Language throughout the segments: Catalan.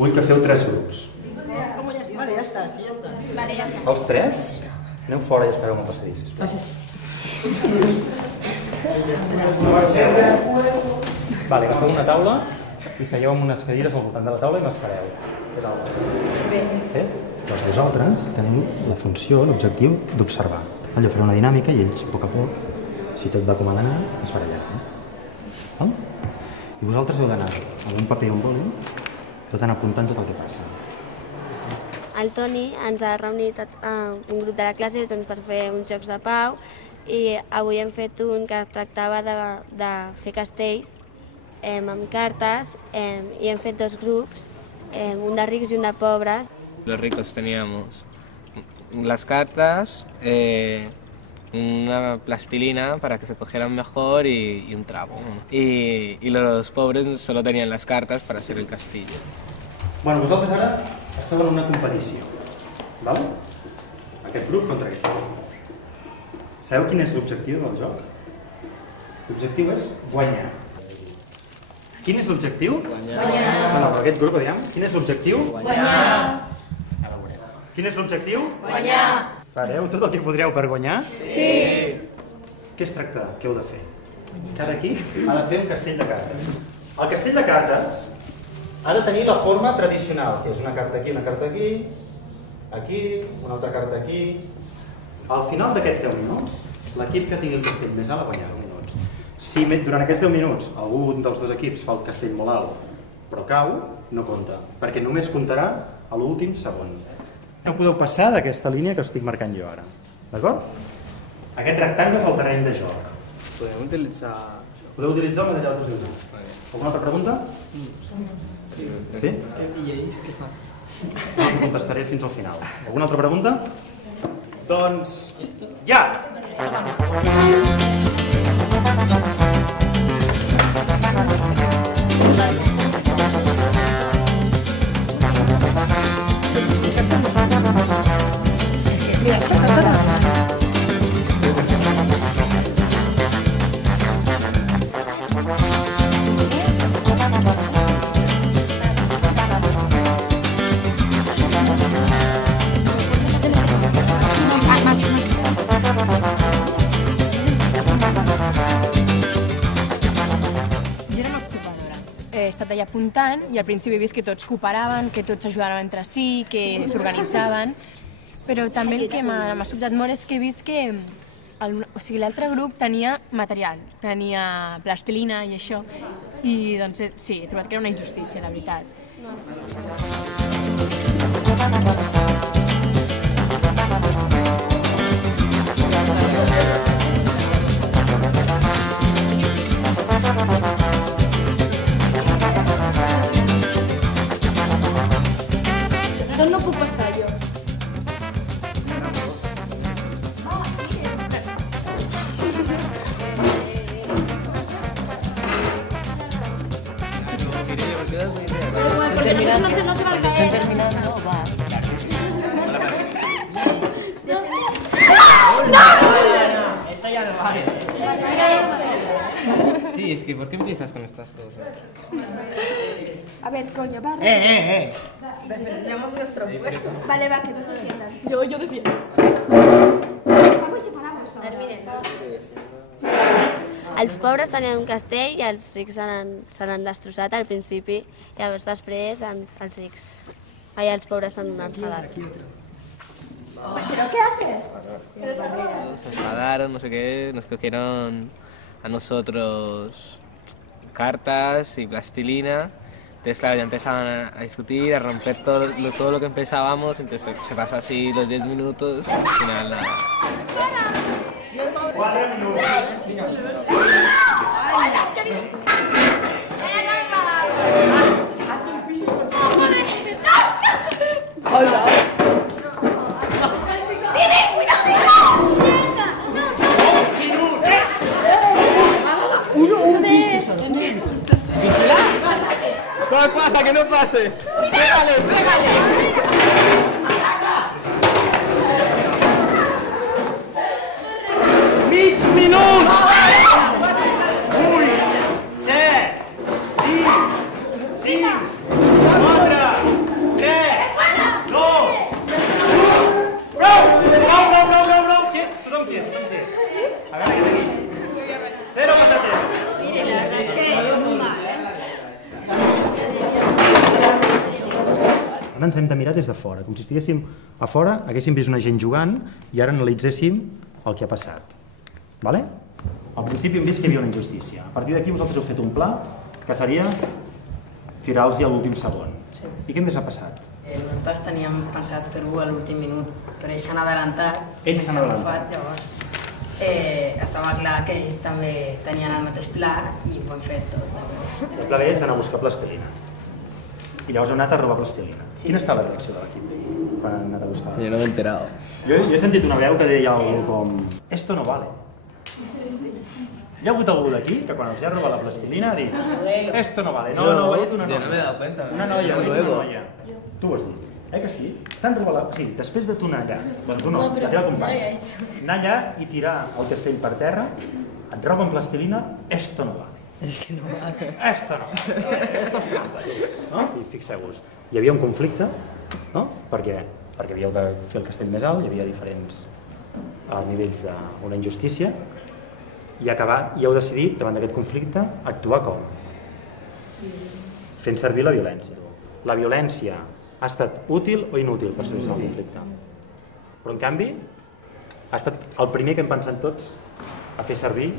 Vull que feu 3 grups. Vale, ja està, sí, ja està. Vale, ja està. Els 3, aneu fora i espereu-me al passadís, sisplau. Vale, agafeu una taula i seieu amb unes cadires al voltant de la taula i m'espereu. Què tal? Bé. Doncs vosaltres teniu la funció, l'objectiu d'observar. Jo faré una dinàmica i ells, a poc a poc, si tot va com ha d'anar, ens barallem. I vosaltres heu d'anar amb un paper i un boli, tot anar apuntant tot el que passa. El Toni ens ha reunit un grup de la classe per fer uns jocs de pau i avui hem fet un que tractava de fer castells amb cartes i hem fet 2 grups, un de rics i un de pobres. Los ricos teníamos las cartas, una plastilina para que se cogieran mejor y un trapo. Y los pobres solo tenían las cartas para hacer el castillo. Bueno, vosaltres ara esteu en una competició, val? Aquest grup contra aquest grup. Sabeu quin és l'objectiu del joc? L'objectiu és guanyar. Quin és l'objectiu? Guanyar. Bueno, per aquest grup, aviam, quin és l'objectiu? Guanyar. Quin és l'objectiu? Guanyar. Fareu tot el que podreu per guanyar? Sí. Què es tracta? Què heu de fer? Cada equip ha de fer un castell de cartes. El castell de cartes ha de tenir la forma tradicional, que és una carta aquí, aquí, una altra carta aquí. Al final d'aquests 10 minuts, l'equip que tingui el castell més alt ha guanyat 10 minuts. Si durant aquests 10 minuts algun dels 2 equips fa el castell molt alt, però cau, no compta, perquè només comptarà a l'últim segon. No podeu passar d'aquesta línia que estic marcant jo ara, d'acord? Aquest rectangle és el terreny de joc. Podem utilitzar... Podeu utilitzar el material que us he donat. Alguna altra pregunta? Sí? I ells què fan? No us contestaré fins al final. Alguna altra pregunta? Doncs... ja! He estat allà apuntant i al principi he vist que tots cooperaven, que tots s'ajudaven entre si, que s'organitzaven, però també el que m'ha sobtat molt és que he vist que l'altre grup tenia material, tenia plastilina i això, i doncs sí, he trobat que era una injustícia, la veritat. Doncs no puc passar jo. Porque no se va a caer. terminando, vas. ¡No! Esta ya no vale. Sí, es que ¿por qué empiezas con estas cosas? A ver, coño, va. Defendemos nuestro puesto. Vale, va, que no se defiendan. Yo defiendo. Estamos separados. Els pobres tenien un castell i els rics se l'han destrossat al principi i llavors després els rics, els pobres s'han enfadat. ¿Pero qué haces? Se enfadaron, no sé qué, nos cogieron a nosotros cartas y plastilina. Entonces, claro, ya empezaban a discutir, a romper todo lo que empezábamos, entonces se pasó así los 10 minutos, al final nada. 4 minuts. Hola! ¿Qué pasa? ¡Que no pase! ¡Pégale, pégale! Mig minut! 8, 7, 6, 5, 4, Ara ens hem de mirar des de fora, com si estiguéssim a fora, haguéssim vist una gent jugant i ara analitzéssim el que ha passat. Vale? Al principi hem vist que hi havia una injustícia. A partir d'aquí vosaltres heu fet un pla que seria tirar-los a l'últim segon. I què més ha passat? Nosaltres teníem pensat fer-ho a l'últim minut, però ells s'han adelantat. Ells s'han adelantat. Llavors, estava clar que ells també tenien el mateix pla i ho hem fet tot. El pla B és anar a buscar plastilina. I llavors hem anat a robar plastilina. Quina està la reacció de l'equip quan han anat a buscar? Yo no me he enterado. Jo he sentit una veu que deia algú com «Esto no vale». Hi ha hagut algú d'aquí que quan els ha robat la plastilina ha dit «Esto no vale». No, ho ha dit una noia. Yo no me he dado cuenta. Una noia, ho ha dit una noia. Tu ho has dit. Que sí? T'han robat la... Sí, després de tu anar allà, doncs tu no, la teva companya, anar allà i tirar el castell per terra, et roben plastilina, «Esto no vale». Esto no vale. Esto es trampa. No? I fixeu-vos, hi havia un conflicte, no? Perquè havíeu de fer el castell més alt, hi havia diferents nivells d'una injustícia, i heu decidit, davant d'aquest conflicte, actuar com? Fent servir la violència. La violència ha estat útil o inútil per solucionar el conflicte? Però, en canvi, ha estat el primer que hem pensat tots a fer servir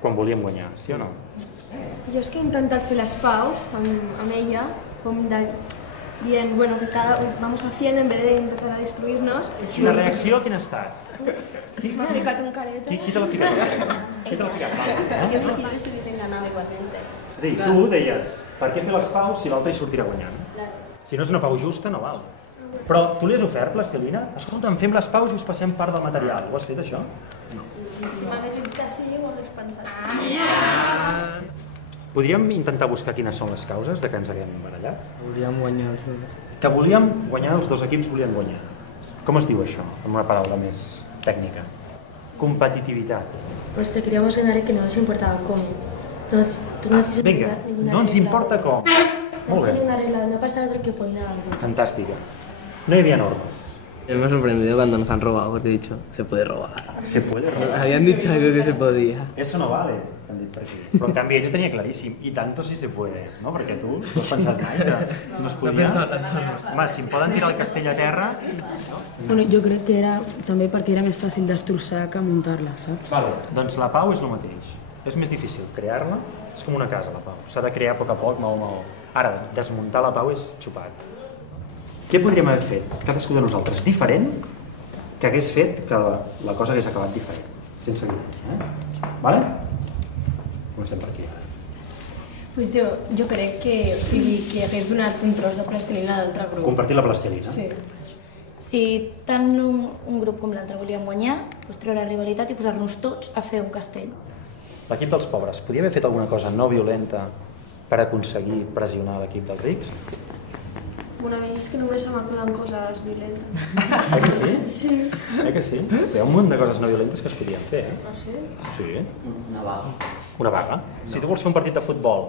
quan volíem guanyar, sí o no? Jo és que he intentat fer les paus amb ella, com dient, bueno, que vamos haciendo en vez de empezar a destruirnos. I la reacció quina ha estat? M'ha ficat un careta. Qui te l'ha ficat? Qui te l'ha ficat? Yo decidí si hubiesen ganado igualmente. És a dir, tu deies, per què fer les paus si l'altre hi sortirà guanyant? Si no és una pau justa, no val. Però tu li has ofert plastilina? Escolta'm, fem les paus i us passem part del material. Ho has fet, això? Si m'hagués dit que sí, ho hagués pensat. Podríem intentar buscar quines són les causes de que ens haguem barallat? Volíem guanyar els dos. Que volíem guanyar, els dos equips volien guanyar. Com es diu això, amb una paraula més tècnica? Competitivitat. Pues te queríamos ganar y que no nos importaba cómo. Entonces, tú no has dicho Vinga, ninguna no ens regla. importa com. No Molt has bé, una regla de no pasar del equipo y nada. Entonces. fantàstica. No hi havia normes. Me ha sorprendido cuando nos han robado, porque he dicho, se puede robar. Se puede robar. Habían dicho algo que se podía. Eso no vale, t'han dit per aquí. Però en canvi ell ho tenia claríssim. I tanto si se puede, no? Perquè tu no has pensat mai que no es podia. Home, si em poden tirar el castell a terra... Bueno, jo crec que era també perquè era més fàcil destrossar que muntar-la, saps? Vale, doncs la pau és el mateix. És més difícil crear-la, és com una casa la pau. S'ha de crear a poc a poc, maó a maó. Ara, desmuntar la pau és xupat. Què podríem haver fet, cadascú de nosaltres, diferent, que hagués fet que la cosa hagués acabat diferent, sense violència, Vale? Comencem per aquí. Pues jo crec que, o sigui, que hagués donat un tros de plastilina a l'altre grup. Compartir la plastilina. Sí. Si tant un grup com l'altre volien guanyar, pues treure rivalitat i posar-nos tots a fer un castell. L'equip dels pobres, podia haver fet alguna cosa no violenta per aconseguir pressionar l'equip dels rics? Bueno, a mi és que només se m'acuden coses violentes. Que sí? Sí. Que sí? Hi ha un munt de coses no violentes que es podien fer, Ah, sí? Sí. Una vaga. Una vaga. Si tu vols fer un partit de futbol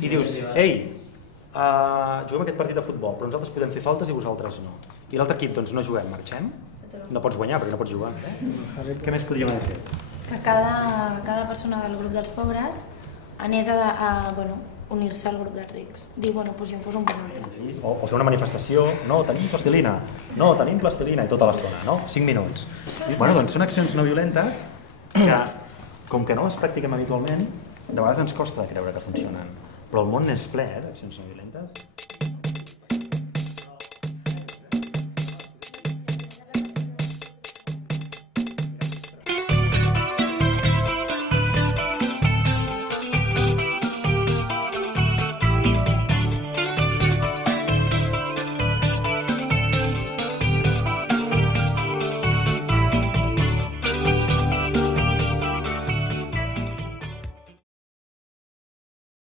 i dius, ei, juguem aquest partit de futbol, però nosaltres podem fer faltes i vosaltres no. I l'altre equip, doncs no juguem, marxem? No pots guanyar perquè no pots jugar. Què més podríem haver fet? Que cada persona del grup dels pobres anés a unir-se al grup dels rics. Dir, bueno, doncs jo em poso amb vosaltres. O fer una manifestació, no, tenim plastilina, no, tenim plastilina, i tota l'estona, no? 5 minuts. Bueno, doncs són accions no violentes que, com que no les practiquem habitualment, de vegades ens costa de creure que funcionen. Però el món és ple d'accions no violentes.